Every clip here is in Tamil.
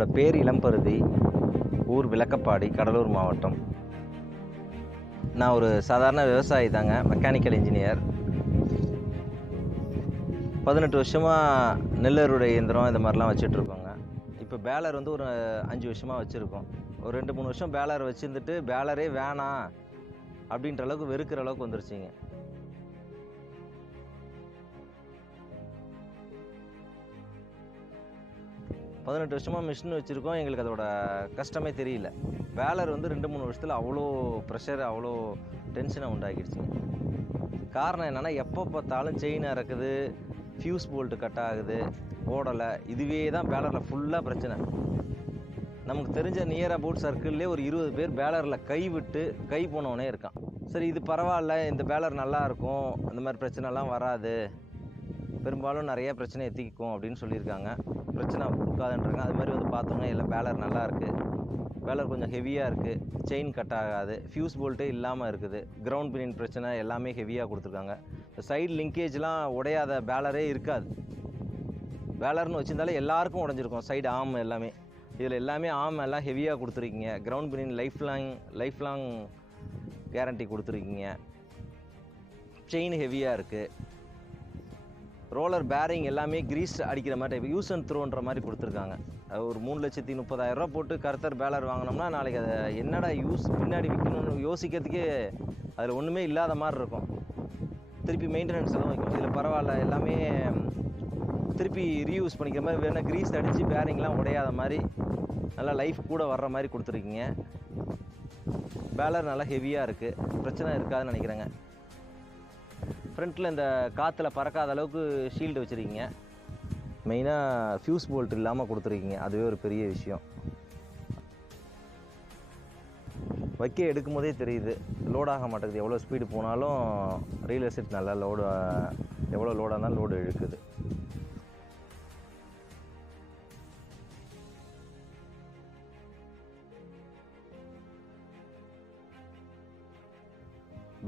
என்னோட பேர் இளம்பருதி, ஊர் விளக்கப்பாடி, கடலூர் மாவட்டம். நான் ஒரு சாதாரண விவசாயி தாங்க, மெக்கானிக்கல் இன்ஜினியர். 18 வருஷமாக நெல் அறுவடை இயந்திரம் இந்த மாதிரிலாம் வச்சிட்ருக்கோங்க. இப்போ பேலர் வந்து ஒரு 5 வருஷமாக வச்சுருக்கோம். ஒரு 2-3 வருஷம் பேலர் வச்சுருந்துட்டு பேலரே வேணாம் அப்படின்ற அளவுக்கு வெறுக்கிற அளவுக்கு வந்துருச்சுங்க. பதினெட்டு வருஷமாக மிஷின் வச்சுருக்கோம். எங்களுக்கு அதோட கஷ்டமே தெரியல. பேலர் வந்து 2-3 வருஷத்தில் அவ்வளோ ப்ரெஷர், அவ்வளோ டென்ஷனை உண்டாக்கிடுச்சுங்க. காரணம் என்னென்னா, எப்போ பார்த்தாலும் செயின் இறக்குது, ஃபியூஸ் போல்ட்டு கட் ஆகுது, ஓடலை. இதுவே தான் பேலரில் ஃபுல்லாக பிரச்சனை. நமக்கு தெரிஞ்ச நியர் அபவுட் சர்க்கிள்லேயே ஒரு 20 பேர் பேலரில் கை போனவனே இருக்கான். சரி, இது பரவாயில்ல, இந்த பேலர் நல்லா இருக்கும், இந்த மாதிரி பிரச்சனைலாம் வராது, பெரும்பாலும் நிறைய பிரச்சனையை தீர்க்கும் அப்படின்னு சொல்லியிருக்காங்க. பிரச்சனை கொடுக்காதுன்றாங்க. அது மாதிரி வந்து பார்த்தோம்னா எல்லாம் பேலர் நல்லா இருக்குது, பேலர் கொஞ்சம் ஹெவியாக இருக்குது, செயின் கட் ஆகாது, ஃபியூஸ் போல்ட்டே இல்லாமல் இருக்குது, கிரவுண்ட் பினின் பிரச்சனை எல்லாமே ஹெவியாக கொடுத்துருக்காங்க. இந்த சைடு லிங்கேஜ்லாம் உடையாத பேலரே இருக்காது. பேலர்னு வச்சுருந்தாலே எல்லாருக்கும் உடஞ்சிருக்கும், சைடு ஆம் எல்லாமே. இதில் எல்லாமே ஆம் எல்லாம் ஹெவியாக கொடுத்துருக்கீங்க. கிரவுண்ட் பினின் லைஃப் லாங் கேரண்டி கொடுத்துருக்கீங்க. செயின் ஹெவியாக இருக்குது. ரோலர் பேரிங் எல்லாமே கிரீஸ் அடிக்கிற மாதிரி டைப், யூஸ் அண்ட் த்ரோன்ற மாதிரி கொடுத்துருக்காங்க. ஒரு 3,30,000 ரூபா போட்டு கர்த்தர் பேலர் வாங்கினோம்னா நாளைக்கு அதை என்னடா யூஸ் பின்னாடி விற்கணும்னு யோசிக்கிறதுக்கே அதில் ஒன்றுமே இல்லாத மாதிரி இருக்கும். திருப்பி மெயின்டெனன்ஸ் எல்லாம் வைக்கும். இதில் பரவாயில்ல, எல்லாமே திருப்பி ரீயூஸ் பண்ணிக்கிற மாதிரி, வேணால் கிரீஸ் அடித்து பேரிங்லாம் உடையாத மாதிரி நல்லா லைஃப் கூட வர்ற மாதிரி கொடுத்துருக்கீங்க. பேலர் நல்லா ஹெவியாக இருக்குது, பிரச்சனை இருக்காதுன்னு நினைக்கிறேங்க. ஃப்ரண்ட்டில் இந்த காற்றுல பறக்காத அளவுக்கு ஷீல்டு வச்சுருக்கீங்க. மெயினாக ஃபியூஸ் போல்ட் இல்லாமல் கொடுத்துருக்கீங்க, அதுவே ஒரு பெரிய விஷயம். வைக்க எடுக்கும் போதே தெரியுது, லோட் ஆக மாட்டேங்குது. எவ்வளோ ஸ்பீடு போனாலும் ரீல் எஸ்டேட் நல்லா எவ்வளோ லோடாக இருந்தாலும் லோடு இழுக்குது.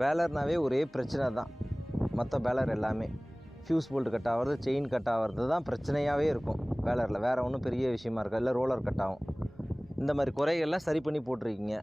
பேலர்னாவே ஒரே பிரச்சனை தான். மற்ற பேலர் எல்லாமே ஃபியூஸ் போல்ட் கட் ஆகிறது, செயின் கட் ஆகிறது தான் பிரச்சனையாகவே இருக்கும் பேலரில். வேறு ஒன்றும் பெரிய விஷயமா இருக்கா, இல்லை ரோலர் கட் ஆகும். இந்த மாதிரி குறைகள்லாம் சரி பண்ணி போட்டிருக்கீங்க.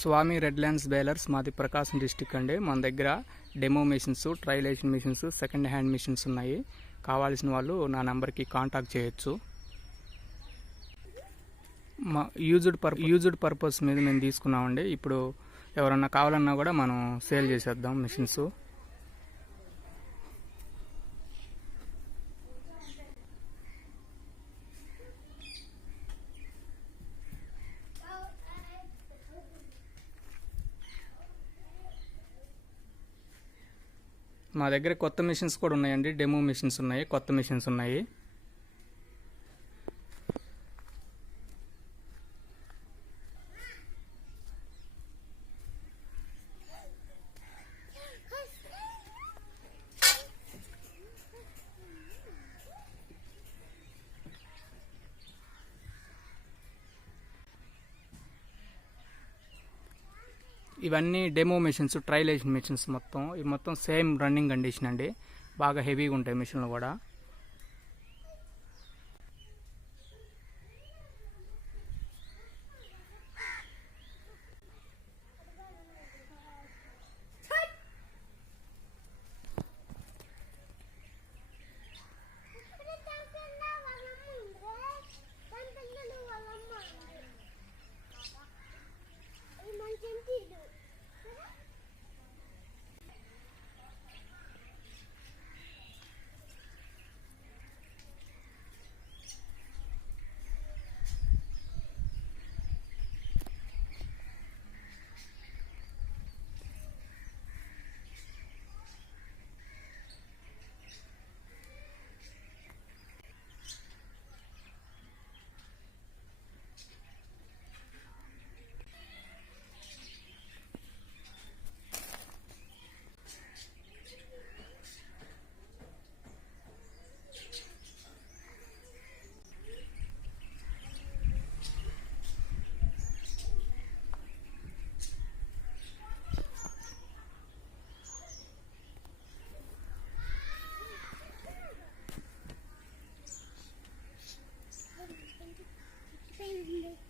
స్వామి రెడ్లాండ్స్ బేలర్స్, మాది ప్రకాశం డిస్టిక్ అండి. మన దగ్గర డెమో మిషన్స్, ట్రయలేషన్ మిషన్స్, సెకండ్ హ్యాండ్ మిషన్స్ ఉన్నాయి. కావాల్సిన వాళ్ళు నా నెంబర్కి కాంటాక్ట్ చేయొచ్చు. మా యూజ్డ్ పర్పస్ మీద మేము తీసుకున్నామండి. ఇప్పుడు ఎవరన్నా కావాలన్నా కూడా మనం సేల్ చేసేద్దాం మిషన్స్. మా దగ్గర కొత్త మిషన్స్ కూడా ఉన్నాయండి. డెమో మిషన్స్ ఉన్నాయి, కొత్త మిషన్స్ ఉన్నాయి. ఇవన్నీ డెమో మిషన్స్, ట్రయలేషన్ మిషన్స్. ఇవి మొత్తం సేమ్ రన్నింగ్ కండిషన్ అండి. బాగా హెవీగా ఉంటాయి మిషన్లు కూడా. Thank you.